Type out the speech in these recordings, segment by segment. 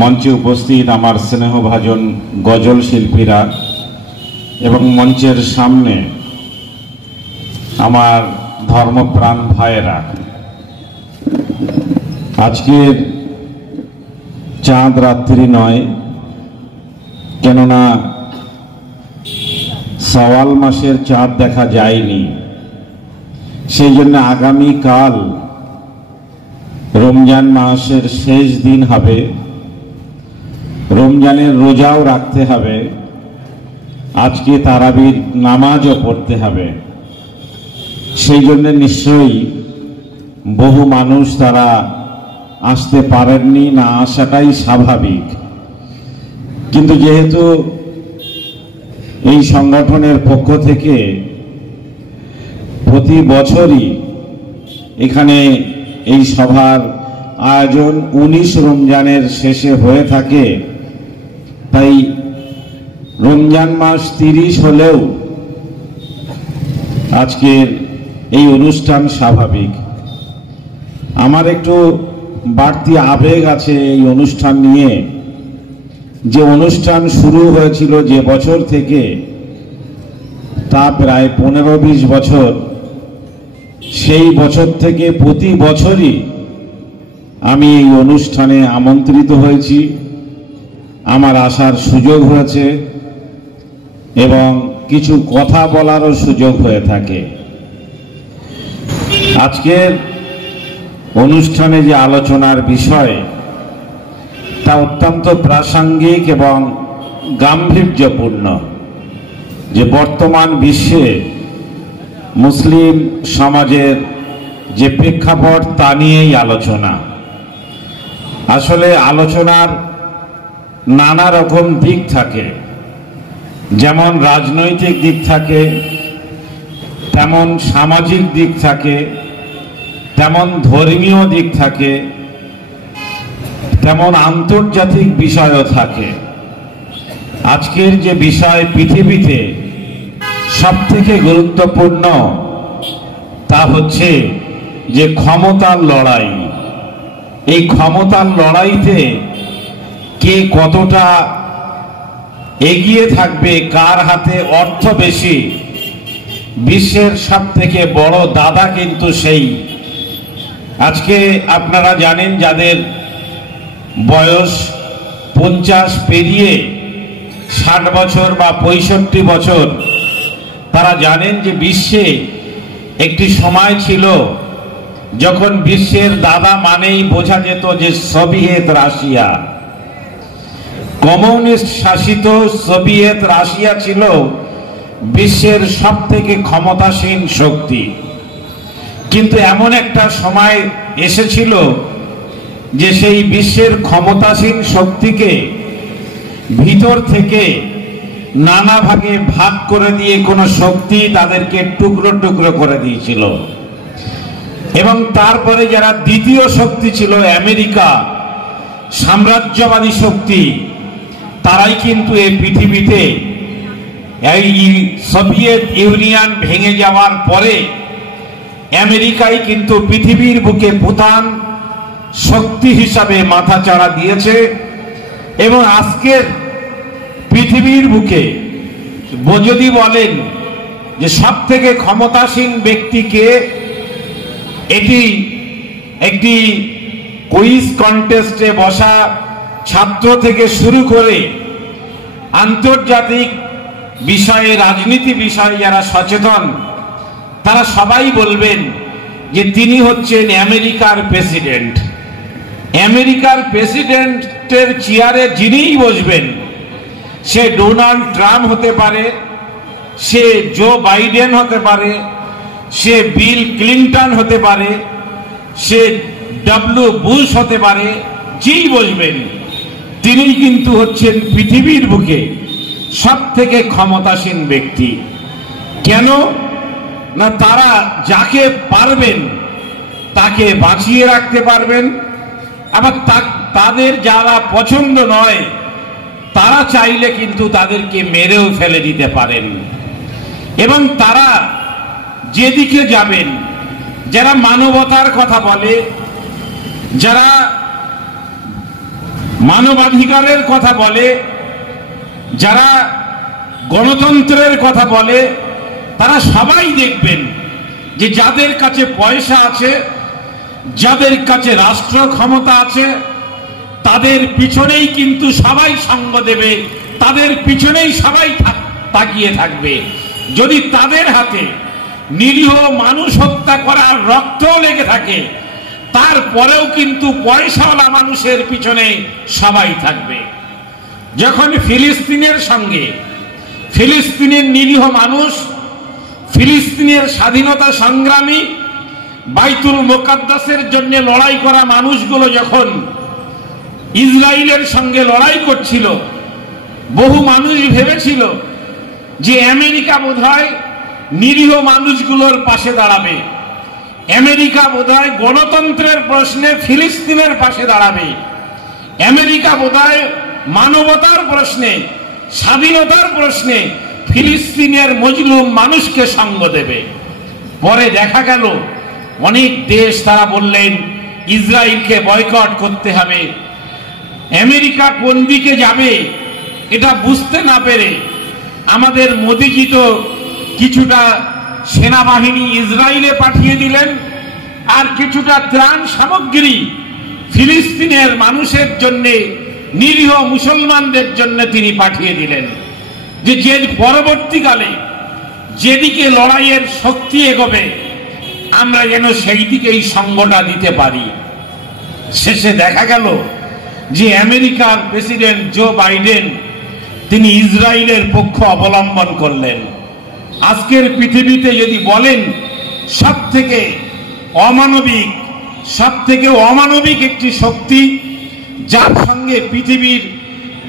মঞ্চে উপস্থিত আমার স্নেহভাজন গজল শিল্পীরা এবং মঞ্চের সামনে আমার ধর্মপ্রাণ ভাইয়েরা, আজকের চাঁদ রাত্রি নয়, কেননা শাওয়াল মাসের চাঁদ দেখা যায়নি, সেই জন্য আগামীকাল রমজান মাসের শেষ দিন হবে, রমজানের রোজাও রাখতে হবে, আজকে তারাবির নামাজও পড়তে হবে। সেই জন্য নিশ্চয়ই বহু মানুষ তারা আসতে পারেননি, না আসাটাই স্বাভাবিক। কিন্তু যেহেতু এই সংগঠনের পক্ষ থেকে প্রতি বছরই এখানে এই সভার আয়োজন 19 রমজানের শেষে হয়ে থাকে, তাই রমজান মাস 30 হলেও আজকের এই অনুষ্ঠান স্বাভাবিক। আমার একটু বাড়তি আবেগ আছে এই অনুষ্ঠান নিয়ে। যে অনুষ্ঠান শুরু হয়েছিল যে বছর থেকে, তা প্রায় 15-20 বছর। সেই বছর থেকে প্রতি বছরই আমি এই অনুষ্ঠানে আমন্ত্রিত হয়েছি, আমার আসার সুযোগ হয়েছে এবং কিছু কথা বলারও সুযোগ হয়ে থাকে। আজকের অনুষ্ঠানে যে আলোচনার বিষয়, তা অত্যন্ত প্রাসঙ্গিক এবং গাম্ভীর্যপূর্ণ। যে বর্তমান বিশ্বে মুসলিম সমাজের যে প্রেক্ষাপট, তা নিয়েই আলোচনা। আসলে আলোচনার নানা রকম দিক থাকে, যেমন রাজনৈতিক দিক থাকে, তেমন সামাজিক দিক থাকে, তেমন ধর্মীয় দিক থাকে, তেমন আন্তর্জাতিক বিষয়ও থাকে। আজকের যে বিষয় পৃথিবীতে সবথেকে গুরুত্বপূর্ণ, তা হচ্ছে যে ক্ষমতার লড়াই। এই ক্ষমতার লড়াইতে কে কতটা এগিয়ে থাকবে, কার হাতে অর্থ বেশি, বিশ্বের সবথেকে বড় দাদা কিন্তু সেই। আজকে আপনারা জানেন, যাদের বয়স 50 পেরিয়ে 60 বছর বা 65 বছর, তারা জানেন যে বিশ্বে একটি সময় ছিল যখন বিশ্বের দাদা মানেই বোঝা যেত যে সোভিয়েত রাশিয়া। কমিউনিস্ট শাসিত সোভিয়েত রাশিয়া ছিল বিশ্বের সবথেকে ক্ষমতাসীন শক্তি। কিন্তু এমন একটা সময় এসেছিল যে সেই বিশ্বের ক্ষমতাসীন শক্তিকে ভিতর থেকে নানা ভাগে ভাগ করে দিয়ে কোনো শক্তি তাদেরকে টুকরো টুকরো করে দিয়েছিল। এবং তারপরে যারা দ্বিতীয় শক্তি ছিল, আমেরিকা, সাম্রাজ্যবাদী শক্তি, তারাই কিন্তু এই পৃথিবীতে এই সোভিয়েত ইউনিয়ন ভেঙে যাওয়ার পরে আমেরিকাই কিন্তু পৃথিবীর বুকে প্রধান শক্তি হিসাবে মাথাচাড়া দিয়েছে। এবং আজকের পৃথিবীর বুকে যদি বলেন যে সব থেকে ক্ষমতাসীন ব্যক্তিকে, এটি একটি কুইজ কন্টেস্টে বসা ছাত্র থেকে শুরু করে আন্তর্জাতিক বিষয়ে, রাজনীতি বিষয়ে যারা সচেতন, তারা সবাই বলবেন যে তিনি হচ্ছেন আমেরিকার প্রেসিডেন্ট। আমেরিকার প্রেসিডেন্টের চেয়ারে যিনিই বসবেন, সে ডোনাল্ড ট্রাম্প হতে পারে, সে জো বাইডেন হতে পারে, সে বিল ক্লিন্টন হতে পারে, সে ডব্লিউ বুশ হতে পারে, যেই বসবেন তিনি কিন্তু হচ্ছেন পৃথিবীর বুকে সব থেকে ক্ষমতাসীন ব্যক্তি। কেন না, তারা যাকে পারবেন তাকে বাঁচিয়ে রাখতে পারবেন, আবার তাদের যারা পছন্দ নয়, তারা চাইলে কিন্তু তাদেরকে মেরেও ফেলে দিতে পারেন। এবং তারা যেদিকে যাবেন, যারা মানবতার কথা বলে, যারা মানবাধিকারের কথা বলে, যারা গণতন্ত্রের কথা বলে, তারা সবাই দেখবেন যে যাদের কাছে পয়সা আছে, যাদের কাছে রাষ্ট্র ক্ষমতা আছে, তাদের পিছনেই কিন্তু সবাই সঙ্গ দেবে, তাদের পিছনেই সবাই তাকিয়ে থাকবে। যদি তাদের হাতে নিরীহ মানুষ হত্যা করার রক্ত লেগে থাকে, তারপরেও কিন্তু পয়সাওয়ালা মানুষের পিছনে সবাই থাকবে। যখন ফিলিস্তিনের সঙ্গে ফিলিস্তিনের নিরীহ মানুষ, ফিলিস্তিনের স্বাধীনতা সংগ্রামী, বাইতুল মুকাদ্দাসের জন্য লড়াই করা মানুষগুলো যখন ইসরায়েলের সঙ্গে লড়াই করছিল, বহু মানুষ ভেবেছিল যে আমেরিকা বোধহয় নিরীহ মানুষগুলোর পাশে দাঁড়াবে, আমেরিকা বোধহয় গণতন্ত্রের প্রশ্নে ফিলিস্তিনের পাশে দাঁড়াবে, আমেরিকা বোধহয় মানবতার প্রশ্নে, স্বাধীনতার প্রশ্নে ফিলিস্তিনের মজলুম মানুষকে সঙ্গ দেবে। পরে দেখা গেল অনেক দেশ তারা বললেন ইসরায়েলকে বয়কট করতে হবে। আমেরিকা কোন দিকে যাবে এটা বুঝতে না পেরে আমাদের মোদিজি তো কিছুটা সেনাবাহিনী ইসরায়েলে পাঠিয়ে দিলেন, আর কিছুটা ত্রাণ সামগ্রী ফিলিস্তিনের মানুষের জন্য, নিরীহ মুসলমানদের জন্য তিনি পাঠিয়ে দিলেন। যে পরবর্তীকালে যেদিকে লড়াইয়ের শক্তি এগোবে, আমরা যেন সেই দিকেই সঙ্গটা দিতে পারি। শেষে দেখা গেল যে আমেরিকার প্রেসিডেন্ট জো বাইডেন তিনি ইসরায়েলের পক্ষ অবলম্বন করলেন। আজকের পৃথিবীতে যদি বলেন সবথেকে অমানবিক একটি শক্তি, যার সঙ্গে পৃথিবীর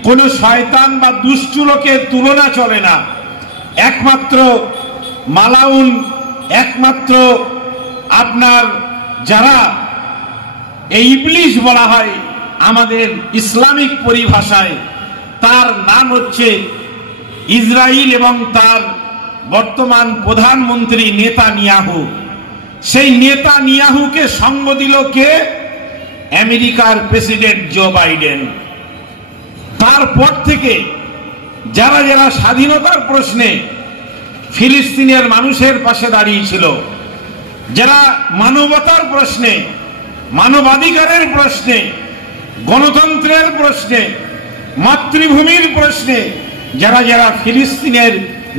কোন শয়তান বা দুষ্ট লোকের তুলনা চলে না, একমাত্র মালাউন, একমাত্র আপনার যারা এই ইবলিশ বলা হয় আমাদের ইসলামিক পরিভাষায়, তার নাম হচ্ছে ইসরায়েল এবং তার বর্তমান প্রধানমন্ত্রী নেতানিয়াহু। সেই নেতানিয়াহুকে সঙ্গ দিল কে? আমেরিকার প্রেসিডেন্ট জো বাইডেন। তারপর থেকে যারা যারা স্বাধীনতার প্রশ্নে ফিলিস্তিনের মানুষের পাশে দাঁড়িয়েছিল, যারা মানবতার প্রশ্নে, মানবাধিকারের প্রশ্নে, গণতন্ত্রের প্রশ্নে, মাতৃভূমির প্রশ্নে যারা যারা ফিলিস্তিনের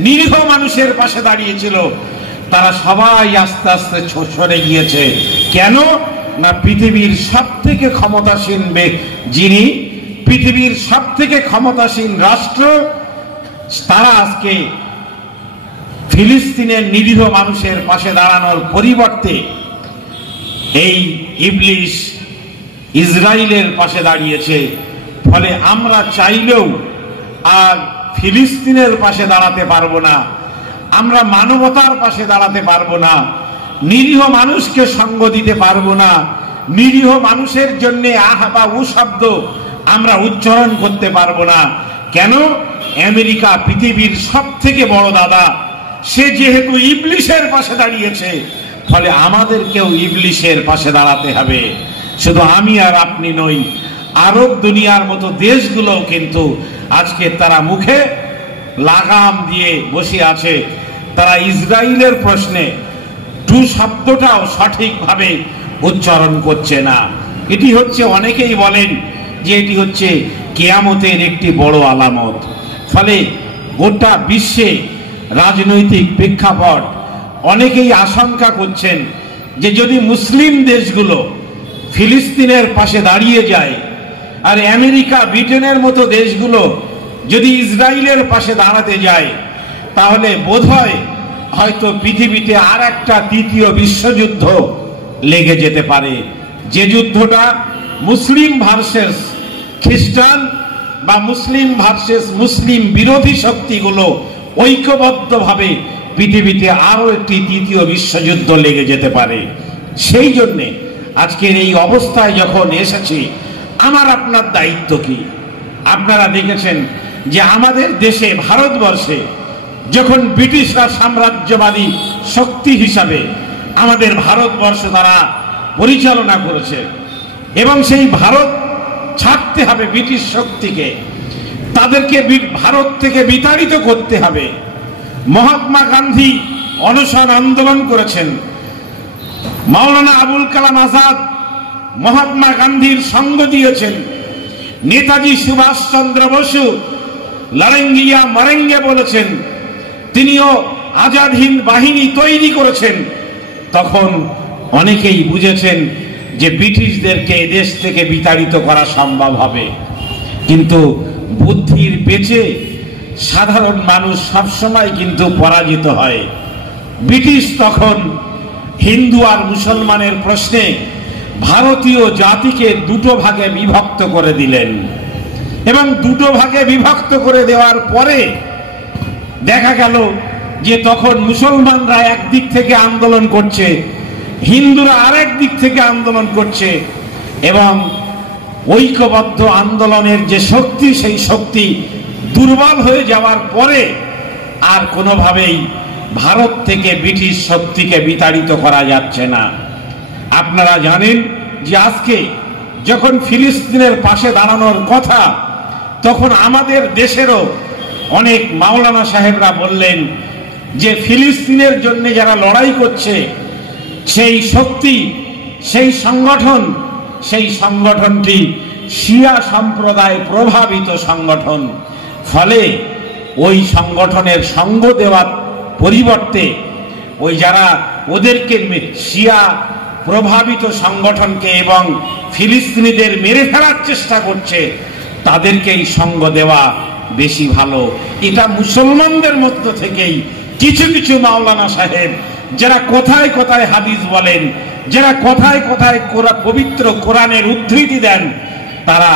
নিরীহ মানুষের পাশে দাঁড়িয়েছিল, তারা সবাই আস্তে আস্তে সরে গিয়েছে। কেন না পৃথিবীর সব থেকে ক্ষমতাসীন যিনি, পৃথিবীর সব থেকে ক্ষমতাসীন রাষ্ট্র, তারা আজকে ফিলিস্তিনের নিরীহ মানুষের পাশে দাঁড়ানোর পরিবর্তে এই ইবলিশ ইসরায়েলের পাশে দাঁড়িয়েছে। ফলে আমরা চাইলেও আর ফিলিস্তিনের পাশে দাঁড়াতে পারবো না, আমরা মানবতার পাশে দাঁড়াতে পারবো না, নিরীহ মানুষকে সঙ্গ দিতে পারবো না, নিরীহ মানুষের জন্য আহ বা উ শব্দ আমরা উচ্চারণ করতে পারবো না। কেন? আমেরিকা পৃথিবীর সব থেকে বড় দাদা, সে যেহেতু ইবলিশের পাশে দাঁড়িয়েছে, ফলে আমাদেরকেও ইবলিশের পাশে দাঁড়াতে হবে। শুধু আমি আর আপনি নই, আরব দুনিয়ার মতো দেশগুলোও কিন্তু আজকে তারা মুখে লাগাম দিয়ে বসে আছে। তারা ইসরায়েলের প্রশ্নে টু শব্দটাও সঠিকভাবে উচ্চারণ করছে না। এটি হচ্ছে, অনেকেই বলেন যে এটি হচ্ছে কিয়ামতের একটি বড় আলামত। ফলে গোটা বিশ্বে রাজনৈতিক প্রেক্ষাপট, অনেকেই আশঙ্কা করছেন যে যদি মুসলিম দেশগুলো ফিলিস্তিনের পাশে দাঁড়িয়ে যায়, আর আমেরিকা, ব্রিটেনের মতো দেশগুলো যদি ইসরায়েলের পাশে দাঁড়াতে যায়, তাহলে বোধহয় হয়তো পৃথিবীতে আর একটা তৃতীয় বিশ্বযুদ্ধ লেগে যেতে পারে। যে যুদ্ধটা মুসলিম ভার্সেস খ্রিস্টান বা মুসলিম ভার্সেস মুসলিম বিরোধী শক্তিগুলো ঐক্যবদ্ধভাবে পৃথিবীতে আরো একটি তৃতীয় বিশ্বযুদ্ধ লেগে যেতে পারে। সেই জন্যে আজকের এই অবস্থায় যখন এসেছি, আমার আপনার দায়িত্ব কি? আপনারা দেখেছেন যে আমাদের দেশে, ভারতবর্ষে, যখন ব্রিটিশরা সাম্রাজ্যবাদী শক্তি হিসাবে আমাদের ভারতবর্ষ তারা পরিচালনা করেছে, এবং সেই ভারত ছাড়তে হবে ব্রিটিশ শক্তিকে, তাদেরকে ভারত থেকে বিতাড়িত করতে হবে। মহাত্মা গান্ধী অনশন আন্দোলন করেছেন, মাওলানা আবুল কালাম আজাদ মহাত্মা গান্ধীর সঙ্গ দিয়েছেন, নেতাজি সুভাষচন্দ্র বসু লড়েঙ্গিয়া মরেঙ্গে বলেছেন, তিনিও আজাদ হিন্দ বাহিনী তৈরি করেছেন। তখন অনেকেই বুঝেছেন যে ব্রিটিশদেরকে এদেশ থেকে বিতাড়িত করা সম্ভব হবে, কিন্তু বুদ্ধির পেছে সাধারণ মানুষ সবসময় কিন্তু পরাজিত হয়। ব্রিটিশ তখন হিন্দু আর মুসলমানের প্রশ্নে ভারতীয় জাতিকে দুটো ভাগে বিভক্ত করে দিলেন, এবং দুটো ভাগে বিভক্ত করে দেওয়ার পরে দেখা গেল যে তখন মুসলমানরা একদিক থেকে আন্দোলন করছে, হিন্দুরা আরেক দিক থেকে আন্দোলন করছে, এবং ঐক্যবদ্ধ আন্দোলনের যে শক্তি, সেই শক্তি দুর্বল হয়ে যাওয়ার পরে আর কোনোভাবেই ভারত থেকে ব্রিটিশ শক্তিকে বিতাড়িত করা যাচ্ছে না। আপনারা জানেন যে আজকে যখন ফিলিস্তিনের পাশে দাঁড়ানোর কথা, তখন আমাদের দেশেরও অনেক মাওলানা সাহেবরা বললেন যে ফিলিস্তিনের জন্য যারা লড়াই করছে সেই শক্তি, সেই সংগঠনটি শিয়া সম্প্রদায় প্রভাবিত সংগঠন। ফলে ওই সংগঠনের সঙ্গ দেওয়ার পরিবর্তে ওই যারা ওদেরকে শিয়া প্রভাবিত সংগঠনকে এবং ফিলিস্তিনিদের মেরে ফেলার চেষ্টা করছে, তাদেরকেই সঙ্গ দেওয়া বেশি ভালো। এটা মুসলমানদের মধ্য থেকেই কিছু কিছু মাওলানা সাহেব যারা কোথায় কোথায় হাদিস বলেন, যারা কোথায় কোথায় পবিত্র কোরআনের উদ্ধৃতি দেন, তারা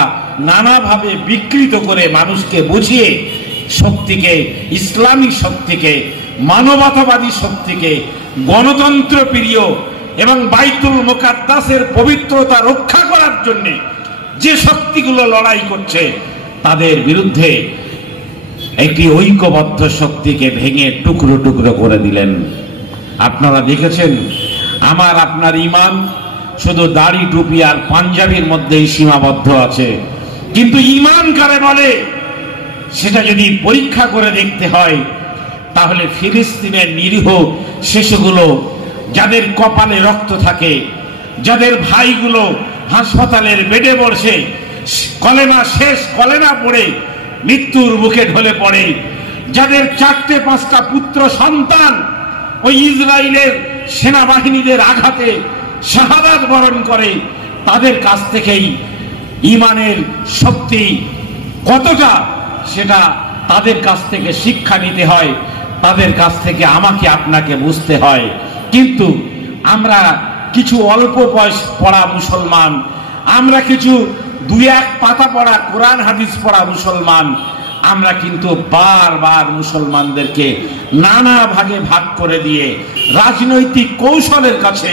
নানাভাবে বিকৃত করে মানুষকে বুঝিয়ে শক্তিকে, ইসলামী শক্তিকে, মানবতাবাদী শক্তিকে, গণতন্ত্র প্রিয় এবং বাইতুল মুকাদ্দাসের পবিত্রতা রক্ষা করার জন্য যে শক্তিগুলো লড়াই করছে, তাদের বিরুদ্ধে একটি ঐক্যবদ্ধ শক্তিকে ভেঙে টুকরো টুকরো করে দিলেন। আপনারা দেখেছেন আমার আপনার ইমান শুধু দাড়ি টুপি আর পাঞ্জাবির মধ্যেই সীমাবদ্ধ আছে, কিন্তু ইমান কারে বলে সেটা যদি পরীক্ষা করে দেখতে হয়, তাহলে ফিলিস্তিনের নিরীহ শিশুগুলো যাদের কপালে রক্ত থাকে, যাদের ভাইগুলো হাসপাতালের বেডে পড়ছে, কলেমা পড়ে মৃত্যুর মুখে ঢলে পড়ে, যাদের 4-5টা পুত্র সন্তান ওই ইসরায়েলের সেনাবাহিনীদের আঘাতে শাহাদাত বরণ করে, তাদের কাছ থেকেই ইমানের শক্তি কতটা সেটা তাদের কাছ থেকে শিক্ষা নিতে হয়, তাদের কাছ থেকে আমাকে আপনাকে বুঝতে হয়। কিন্তু আমরা কিছু অল্প বয়স পড়া মুসলমান, আমরা কিছু 2-1 পাতা পড়া কোরআন হাদিস পড়া মুসলমান, আমরা কিন্তু বারবার মুসলমানদেরকে নানা ভাগে ভাগ করে দিয়ে রাজনৈতিক কৌশলের কাছে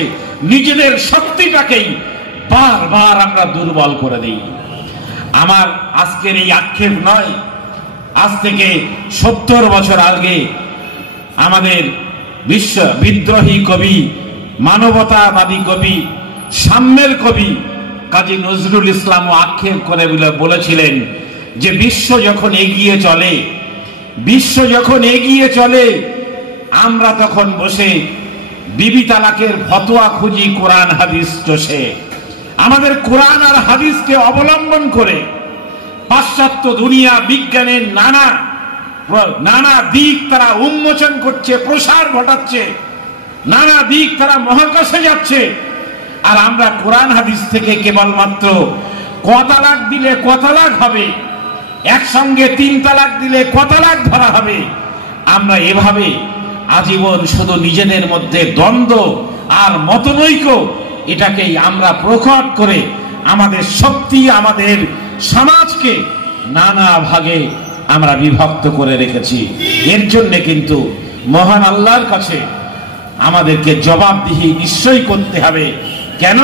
নিজেদের শক্তিটাকেই বারবার আমরা দুর্বল করে দিই। আমার আজকের এই আক্ষেপ নয়, আজ থেকে 70 বছর আগে আমাদের বিশ্ব বিদ্রোহী কবি, মানবতাবাদী কবি, সাম্যের কবি কাজী নজরুল ইসলামও আক্ষেপ করে বলেছিলেন যে বিশ্ব যখন এগিয়ে চলে আমরা তখন বসে বিবি তালাকের ফতোয়া খুঁজি কোরআন হাদিস চষে। আমাদের কোরআন আর হাদিসকে অবলম্বন করে পাশ্চাত্য দুনিয়া বিজ্ঞানের নানা দিক তারা উন্মোচন করছে, প্রসার ঘটাচ্ছে, নানা দিক তারা মহাকাশে যাচ্ছে, আর আমরা কোরআন হাদিস থেকে কেবলমাত্র ক তালাক দিলে ক তালাক হবে, একসঙ্গে 3 তালাক দিলে ক তালাক ধরা হবে, আমরা এভাবে আজীবন শুধু নিজেদের মধ্যে দ্বন্দ্ব আর মতনৈক্য এটাকেই আমরা প্রকট করে আমাদের শক্তি, আমাদের সমাজকে নানা ভাগে আমরা বিভক্ত করে রেখেছি। এর জন্য কিন্তু মহান আল্লাহর কাছে আমাদেরকে জবাবদিহি নিশ্চয়ই করতে হবে। কেন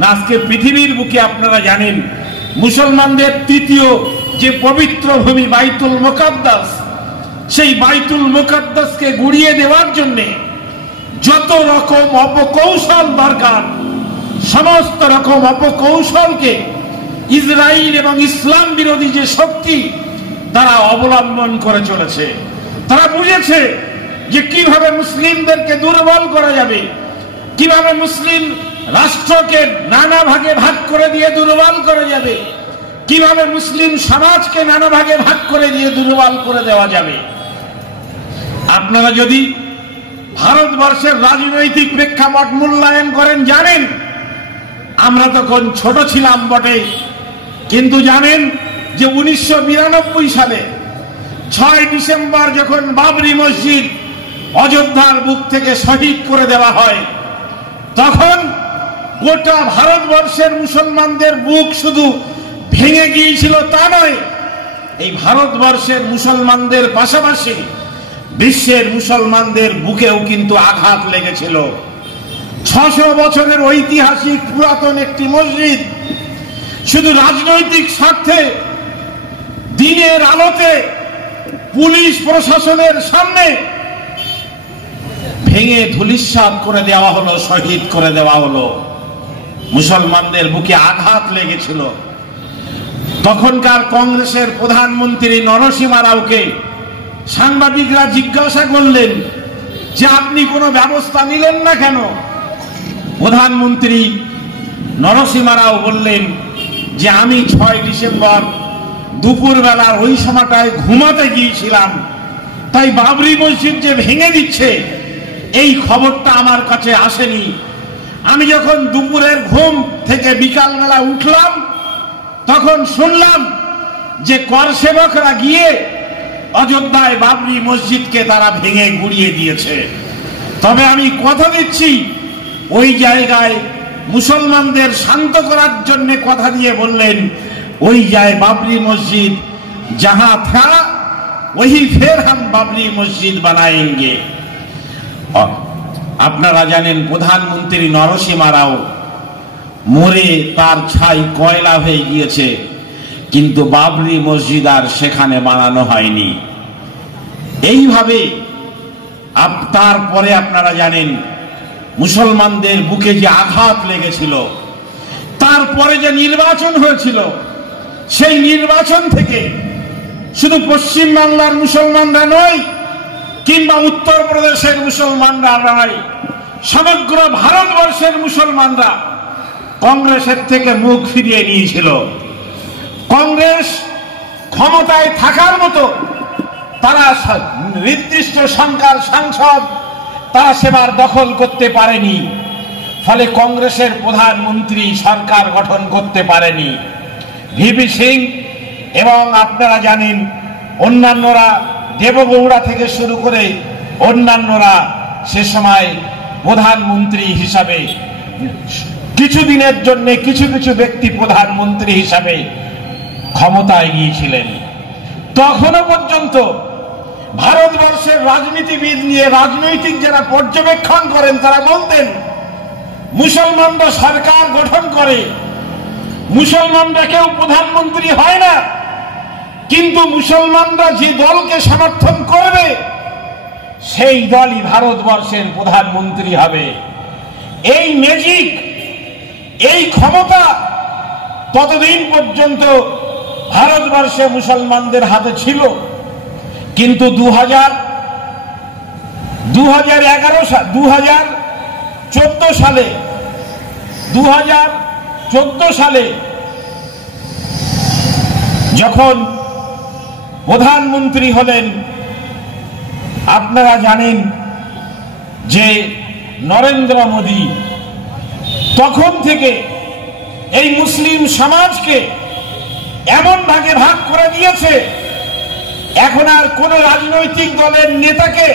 না আজকে পৃথিবীর বুকে আপনারা জানেন মুসলমানদের তৃতীয় যে পবিত্র ভূমি বাইতুল মুকাদ্দাস, সেই বাইতুল মুকাদ্দাসকে গুড়িয়ে দেওয়ার জন্য যত রকম অপকৌশল দরকার, সমস্ত রকম অপকৌশলকে ইসরায়েল এবং ইসলাম বিরোধী যে শক্তি তারা অবলম্বন করে চলেছে। তারা বুঝেছে যে কিভাবে মুসলিমদেরকে দুর্বল করা যাবে, কিভাবে মুসলিম রাষ্ট্রকে নানা ভাগে ভাগ করে দিয়ে দুর্বল করা যাবে, কিভাবে মুসলিম সমাজকে নানা ভাগে ভাগ করে দিয়ে দুর্বল করে দেওয়া যাবে। আপনারা যদি ভারতবর্ষের রাজনৈতিক প্রেক্ষাপট মূল্যায়ন করেন, জানেন আমরা তখন ছোট ছিলাম বটে, কিন্তু জানেন যে 1992 সালে 6 ডিসেম্বর যখন বাবরি মসজিদ অযোধ্যার বুক থেকে শহীদ করে দেওয়া হয়, তখন গোটা ভারতবর্ষের মুসলমানদের বুক শুধু ভেঙে গিয়েছিল তা নয়, এই ভারতবর্ষের মুসলমানদের পাশাপাশি বিশ্বের মুসলমানদের বুকেও কিন্তু আঘাত লেগেছিল। 600 বছরের ঐতিহাসিক পুরাতন একটি মসজিদ শুধু রাজনৈতিক স্বার্থে দিনের আলোতে পুলিশ প্রশাসনের সামনে ভেঙে ধূলিসাৎ করে দেওয়া হলো, শহীদ করে দেওয়া হলো। মুসলমানদের বুকে আঘাত লেগেছিল। তখনকার কংগ্রেসের প্রধানমন্ত্রী নরসিংহ রাওকে সাংবাদিকরা জিজ্ঞাসা করলেন যে আপনি কোনো ব্যবস্থা নিলেন না কেন? প্রধানমন্ত্রী নরসিংহ রাও বললেন যে আমি 6 ডিসেম্বর দুপুরবেলা ওই সময়টায় ঘুমাতে গিয়েছিলাম, তাই বাবরি মসজিদ যে ভেঙে দিচ্ছে এই খবরটা আমার কাছে আসেনি। আমি যখন দুপুরের ঘুম থেকে বিকালবেলা উঠলাম তখন শুনলাম যে কর সেবকরা গিয়ে অযোধ্যায় বাবরি মসজিদকে তারা ভেঙে গুড়িয়ে দিয়েছে। তবে আমি কথা দিচ্ছি ওই জায়গায় মুসলমানদের শান্ত করার জন্য কথা দিয়ে বললেন ওই যায় বাবরি মসজিদ जहां था वही फिर हम बाबरी मस्जिद बनाएंगे। আপনারা জানেন প্রধানমন্ত্রী নরসিংহ রাও মরে তার ছাই কয়লা হয়ে গিয়েছে, কিন্তু বাবরি মসজিদ আর সেখানে বানানো হয়নি। এইভাবে তারপরে আপনারা জানেন মুসলমানদের বুকে যে আঘাত লেগেছিল, তারপরে যে নির্বাচন হয়েছিল সেই নির্বাচন থেকে শুধু পশ্চিম বাংলার মুসলমানরা নয় কিংবা উত্তরপ্রদেশের মুসলমানরা নয়, সমগ্র ভারতবর্ষের মুসলমানরা কংগ্রেসের থেকে মুখ ফিরিয়ে নিয়েছিল। কংগ্রেস ক্ষমতায় থাকার মতো তারা নির্দিষ্ট সংখ্যার সাংসদ তারা সেবার দখল করতে পারেনি, ফলে কংগ্রেসের প্রধানমন্ত্রী সরকার গঠন করতে পারেনি। ভিপি সিং এবং আপনারা জানেন অন্যান্যরা, দেবগৌড়া থেকে শুরু করে অন্যান্যরা সে সময় প্রধানমন্ত্রী হিসাবে কিছুদিনের জন্য কিছু কিছু ব্যক্তি প্রধানমন্ত্রী হিসাবে ক্ষমতায় গিয়েছিলেন। তখনও পর্যন্ত ভারতবর্ষের রাজনীতিবিদ নিয়ে রাজনৈতিক যারা পর্যবেক্ষণ করেন তারা বলতেন মুসলমানরা সরকার গঠন করে, মুসলমানরা কেউ প্রধানমন্ত্রী হয় না, কিন্তু মুসলমানরা যে দলকে সমর্থন করবে সেই দলই ভারতবর্ষের প্রধানমন্ত্রী হবে। এই ম্যাজিক, এই ক্ষমতা ততদিন পর্যন্ত ভারতবর্ষে মুসলমানদের হাতে ছিল। কিন্তু 2014 সালে যখন প্রধানমন্ত্রী হলেন, আপনারা জানেন যে নরেন্দ্র মোদী, তখন থেকে এই মুসলিম সমাজকে এমন ভাগে ভাগ করে দিয়েছে, এখন আর কোন রাজনৈতিক দলের নেতাকে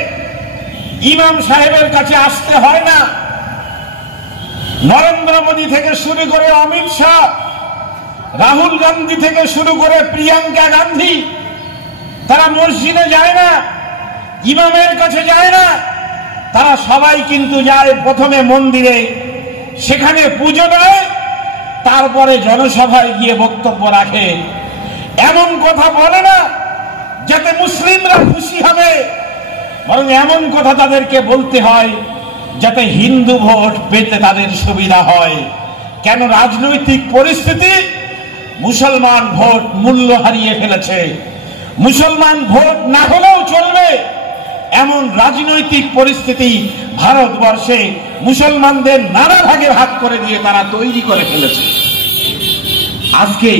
ইমাম সাহেবের কাছে আসতে হয় না। নরেন্দ্র মোদী থেকে শুরু করে অমিত শাহ, রাহুল গান্ধী থেকে শুরু করে প্রিয়াঙ্কা গান্ধী, তারা মসজিদে যায় না, ইমামের কাছে যায় না, তারা সবাই কিন্তু যায় প্রথমে মন্দিরে, সেখানে পুজো দেয়, তারপরে জনসভায় গিয়ে বক্তব্য রাখে। এমন কথা বলে না যাতে মুসলিমরা খুশি হবে, বরং এমন কথা তাদেরকে বলতে হয় যাতে হিন্দু ভোট পেতে তাদের সুবিধা হয়। কেন? রাজনৈতিক পরিস্থিতি মুসলমান ভোট মূল্য হারিয়ে ফেলেছে। মুসলমান ভোট না হলেও চলবে এমন রাজনৈতিক পরিস্থিতি ভারতবর্ষে মুসলমানদের নানা ভাগে ভাগ করে দিয়ে তারা তৈরি করে ফেলেছে। আজকে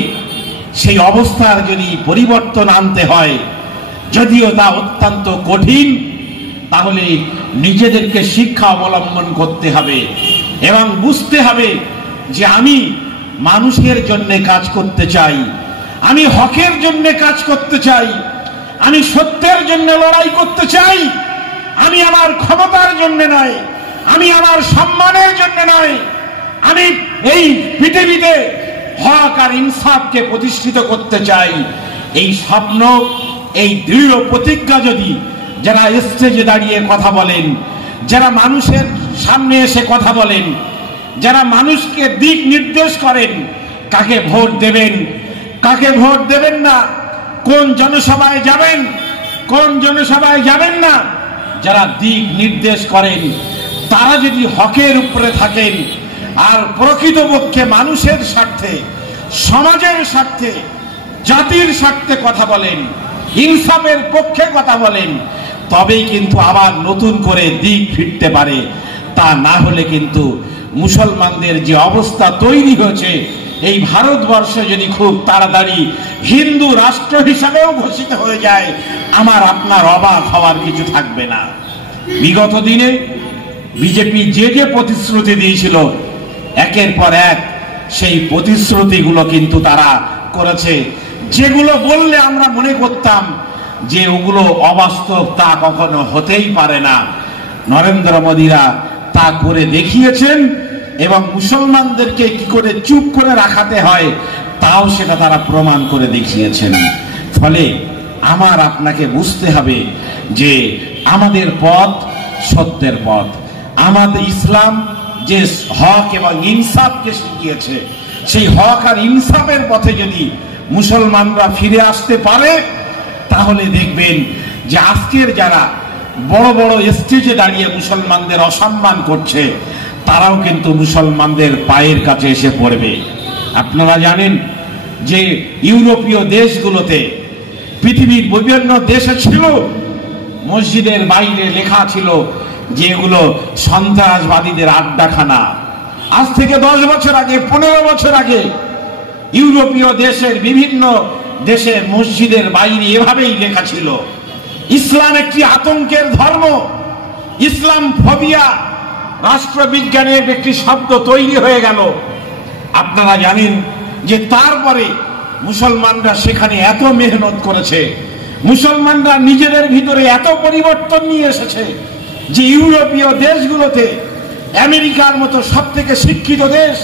সেই অবস্থার যদি পরিবর্তন আনতে হয়, যদিও তা অত্যন্ত কঠিন, তাহলে নিজেদেরকে শিক্ষা অবলম্বন করতে হবে এবং বুঝতে হবে যে আমি মানুষের জন্য কাজ করতে চাই, আমি হকের জন্য কাজ করতে চাই, আমি সত্যের জন্য লড়াই করতে চাই, আমি আমার ক্ষমতার জন্য নয়, আমি আমার সম্মানের জন্য নয়, আমি এই পৃথিবীতে হক আর ইনসাফকে প্রতিষ্ঠিত করতে চাই। এই স্বপ্ন, এই দৃঢ় প্রতিজ্ঞা যদি যারা স্টেজে দাঁড়িয়ে কথা বলেন, যারা মানুষের সামনে এসে কথা বলেন, যারা মানুষকে দিক নির্দেশ করেন, কাকে ভোট দেবেন, কাকে ভোট দেবেন না, কোন জনসভায় যাবেন, কোন জনসভায় যাবেন না, যারা দিক নির্দেশ করেন, তারা যদি হকের উপরে থাকেন আর প্রকৃতপক্ষে মানুষের স্বার্থে, সমাজের স্বার্থে, জাতির স্বার্থে কথা বলেন, ইনসাফের পক্ষে কথা বলেন, তবেই কিন্তু আবার নতুন করে দিক ফিরতে পারে। তা না হলে কিন্তু মুসলমানদের যে অবস্থা তৈরি হয়েছে, এই ভারতবর্ষে যদি খুব তাড়াতাড়ি হিন্দু রাষ্ট্র হিসাবেও ঘোষিত হয়ে যায়, আমার আপনার অবাক হওয়ার কিছু থাকবে না। বিগত দিনে বিজেপি যে যে প্রতিশ্রুতি দিয়েছিল, একের পর এক সেই প্রতিশ্রুতিগুলো কিন্তু তারা করেছে। যেগুলো বললে আমরা মনে করতাম যে ওগুলো অবাস্তব, তা কখনো হতেই পারে না, নরেন্দ্র মোদীরা তা করে দেখিয়েছেন এবং মুসলমানদেরকে কি করে চুপ করে রাখাতে হয় তাও সেটা তারা প্রমাণ করে দেখিয়েছেন। ফলে আমার আপনাকে বুঝতে হবে যে আমাদের পথ সত্যের পথ। আমাদের ইসলাম যে হক এবং ইনসাফকে শিখিয়েছে, সেই হক আর ইনসাফের পথে যদি মুসলমানরা ফিরে আসতে পারে, তাহলে দেখবেন যে আজকের যারা বড় বড় স্টেজে দাঁড়িয়ে মুসলমানদের অসম্মান করছে, তারাও কিন্তু মুসলমানদের পায়ের কাছে এসে পড়বে। আপনারা জানেন যে ইউরোপীয় দেশগুলোতে, পৃথিবীর বিভিন্ন দেশে ছিল মসজিদের বাইরে লেখা ছিল যে এগুলো সন্ত্রাসবাদীদের আড্ডাখানা। আজ থেকে 10 বছর আগে, 15 বছর আগে ইউরোপীয় দেশের বিভিন্ন দেশে মসজিদের বাইরে এভাবেই লেখা ছিল, ইসলাম একটি আতঙ্কের ধর্ম, ইসলাম ফোবিয়া রাষ্ট্রবিজ্ঞানের একটি শব্দ তৈরি হয়ে গেল। আপনারা জানেন যে তারপরে মুসলমানরা সেখানে এত মেহনত করেছে, মুসলমানরা নিজেদের ভিতরে এত পরিবর্তন নিয়ে এসেছে যে ইউরোপীয় দেশগুলোতে, আমেরিকার মতো সব থেকে শিক্ষিত দেশ,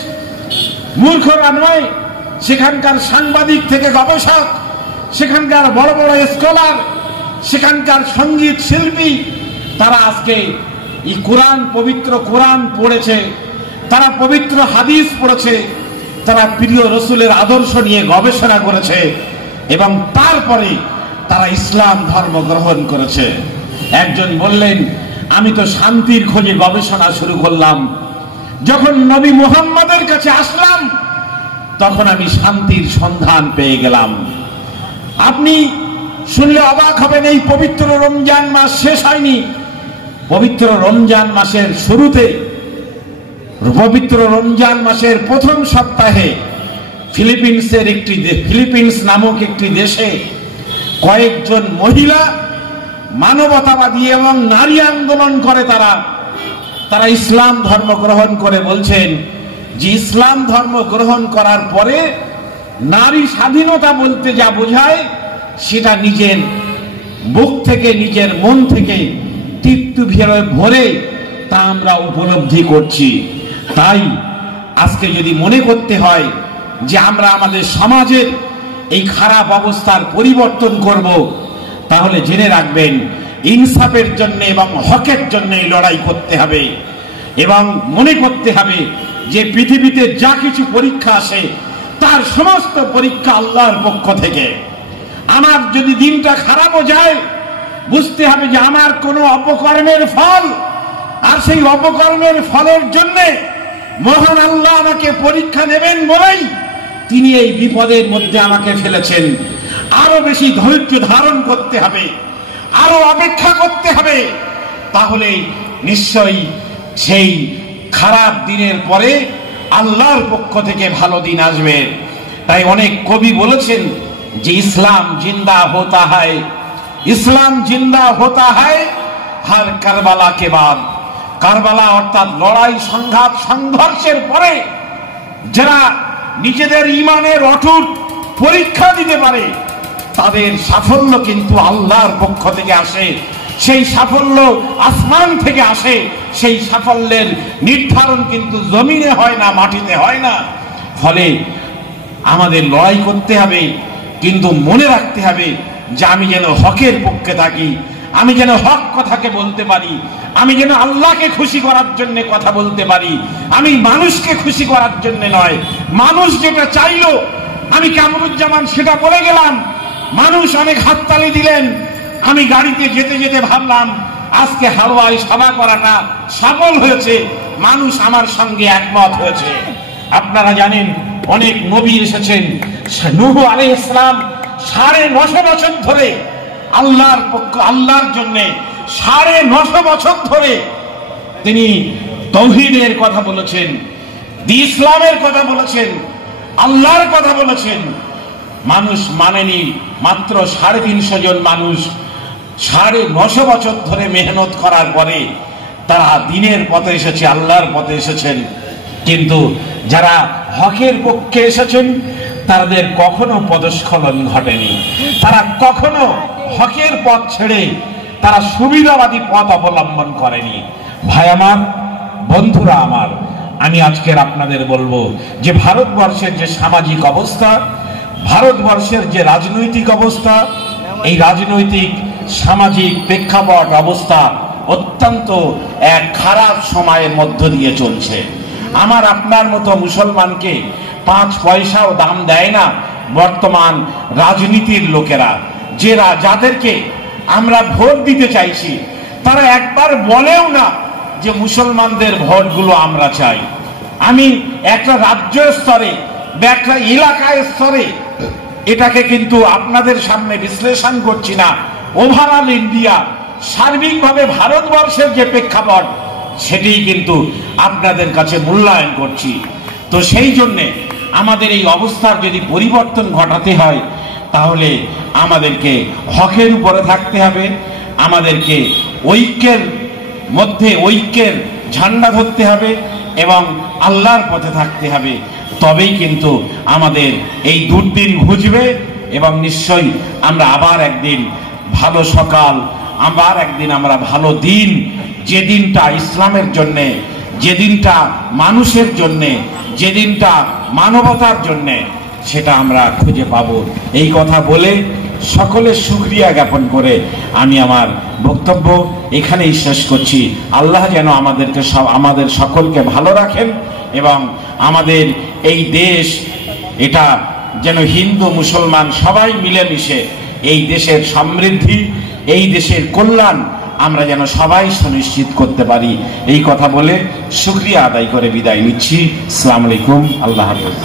মূর্খরা নয়, সেখানকার সাংবাদিক থেকে গবেষক, সেখানকার বড় বড় স্কলার, সেখানকার সঙ্গীত শিল্পী, তারা আজকে এই কোরআন, পবিত্র কোরআন পড়েছে, তারা পবিত্র হাদিস পড়েছে, তারা প্রিয় রসুলের আদর্শ নিয়ে গবেষণা করেছে এবং তারপরে তারা ইসলাম ধর্ম গ্রহণ করেছে। একজন বললেন, আমি তো শান্তির খোঁজে গবেষণা শুরু করলাম, যখন নবী মুহাম্মদের কাছে আসলাম তখন আমি শান্তির সন্ধান পেয়ে গেলাম। আপনি শুনলে অবাক হবেন, এই পবিত্র রমজান মাস শেষ হয়নি, পবিত্র রমজান মাসের শুরুতে, পবিত্র রমজান মাসের প্রথম সপ্তাহে ফিলিপিন্স নামক একটি দেশে কয়েকজন মহিলা মানবতাবাদী এবং নারী আন্দোলন করে তারা ইসলাম ধর্ম গ্রহণ করে বলছেন যে ইসলাম ধর্ম গ্রহণ করার পরে নারী স্বাধীনতা বলতে যা বোঝায় সেটা নিজের বুক থেকে, নিজের মন থেকে তৃপ্তি ভরে তা আমরা উপলব্ধি করছি। তাই আজকে যদি মনে করতে হয় যে আমরা আমাদের সমাজের এই খারাপ অবস্থার পরিবর্তন করব, তাহলে জেনে রাখবেন ইনসাফের জন্য এবং হকের জন্য লড়াই করতে হবে এবং মনে করতে হবে যে পৃথিবীতে যা কিছু পরীক্ষা আসে তার সমস্ত পরীক্ষা আল্লাহর পক্ষ থেকে। আমার যদি দিনটা খারাপও যায়, বুঝতে হবে যে আমার কোনো অপকর্মের ফল, আর সেই অপকর্মের ফলের জন্য মহান আল্লাহ আমাকে পরীক্ষা নেবেন বলেই তিনি এই বিপদের মধ্যে আমাকে ফেলেছেন। আরো বেশি ধৈর্য ধারণ করতে হবে, আরো অপেক্ষা করতে হবে, তাহলে নিশ্চয়ই সেই খারাপ দিনের পরে আল্লাহর পক্ষ থেকে ভালো দিন আসবে। তাই অনেক কবি বলেছেন যে ইসলাম জিন্দা হোতা হয়, ইসলাম জিন্দা হোতা হয় হর কারবালা কে বাদ। কারবালা অর্থাৎ লড়াই, সংঘাত, সংঘর্ষের পরে যারা নিজেদের ঈমানের অটুট পরীক্ষা দিতে পারে তাদের সাফল্য কিন্তু আল্লাহর পক্ষ থেকে আসে। সেই সাফল্য আসমান থেকে আসে। সেই সাফল্যের নির্ধারণ কিন্তু জমিনে হয় না, মাটিতে হয় না। ফলে আমাদের লড়াই করতে হবে, কিন্তু মনে রাখতে হবে যে আমি যেন হকের পক্ষে থাকি, আমি যেন হক কথাকে বলতে পারি, আমি যেন আল্লাহকে খুশি করার জন্য কথা বলতে পারি, আমি মানুষকে খুশি করার জন্য নয়। মানুষ যেটা চাইলো আমি কামরুজ্জামান সেটা বলে গেলাম, মানুষ অনেক হাততালি দিলেন, আমি গাড়িতে যেতে যেতে ভাবলাম আজকে হাওয়ায় সভা করাটা সফল হয়েছে, মানুষ আমার সঙ্গে একমত হয়েছে। আপনারা জানেন অনেক নবী এসেছেন। নূহ আলাইহিস সালাম 950 বছর ধরে আল্লাহর জন্য 950 বছর ধরে তিনি তাওহীদের কথা বলেছেন, ইসলামের কথা বলেছেন, আল্লাহর কথা বলেছেন। মানুষ মানেনি। মাত্র 350 জন মানুষ 950 বছর ধরে মেহনত করার পরে তারা দিনের পথে এসেছে, আল্লাহর পথে এসেছেন। কিন্তু যারা হকের পক্ষে এসেছেন তাদের কখনো পদস্খলন ঘটেনি, তারা কখনো হকের পথ ছেড়ে তারা সুবিধাবাদী পথ অবলম্বন করেনি। ভাই আমার, বন্ধুরা আমার, আমি আজকের আপনাদের বলবো যে ভারতবর্ষের যে সামাজিক অবস্থা, ভারতবর্ষের যে রাজনৈতিক অবস্থা, এই রাজনৈতিক সামাজিক প্রেক্ষাপট অবস্থা অত্যন্ত এক খারাপ সময়ের মধ্য দিয়ে চলছে। আমার আপনার মতো মুসলমানকে 5 পয়সাও দাম দেয় না বর্তমান রাজনীতির লোকেরা, যাদেরকে আমরা ভোট দিতে চাইছি। তারা একবার বলেও না যে মুসলমানদের ভোটগুলো আমরা চাই। আমি একটা রাজ্য স্তরে বা একটা এলাকায় স্তরে এটাকে কিন্তু আপনাদের সামনে বিশ্লেষণ করছি না, ওভারঅল ইন্ডিয়া, সার্বিকভাবে ভারতবর্ষের যে প্রেক্ষাপট সেটি কিন্তু আপনাদের কাছে মূল্যায়ন করছি। তো সেই জন্যে আমাদের এই অবস্থার যদি পরিবর্তন ঘটাতে হয় তাহলে আমাদেরকে হকের উপরে থাকতে হবে, আমাদেরকে ঐক্যের মধ্যে ঐক্যের ঝান্ডা ধরতে হবে এবং আল্লাহর পথে থাকতে হবে। তবেই কিন্তু আমাদের এই দুর্দিন ঘুচবে এবং নিশ্চয়ই আমরা আবার একদিন ভালো সকাল, আবার একদিন আমরা ভালো দিন, যে দিনটা ইসলামের জন্যে, যে দিনটা মানুষের জন্যে, যে দিনটা মানবতার জন্যে, সেটা আমরা খুঁজে পাবো। এই কথা বলে সকলের শুকরিয়া জ্ঞাপন করে আমি আমার বক্তব্য এখানেই শেষ করছি। আল্লাহ যেন আমাদের সকলকে ভালো রাখেন এবং আমাদের এই দেশ, এটা যেন হিন্দু মুসলমান সবাই মিলেমিশে এই দেশের সমৃদ্ধি, এই দেশের কল্যাণ আমরা যেন সবাই সুনিশ্চিত করতে পারি। এই কথা বলে শুকরিয়া আদায় করে বিদায় নিচ্ছি। আসসালামু আলাইকুম। আল্লাহ হাফেজ।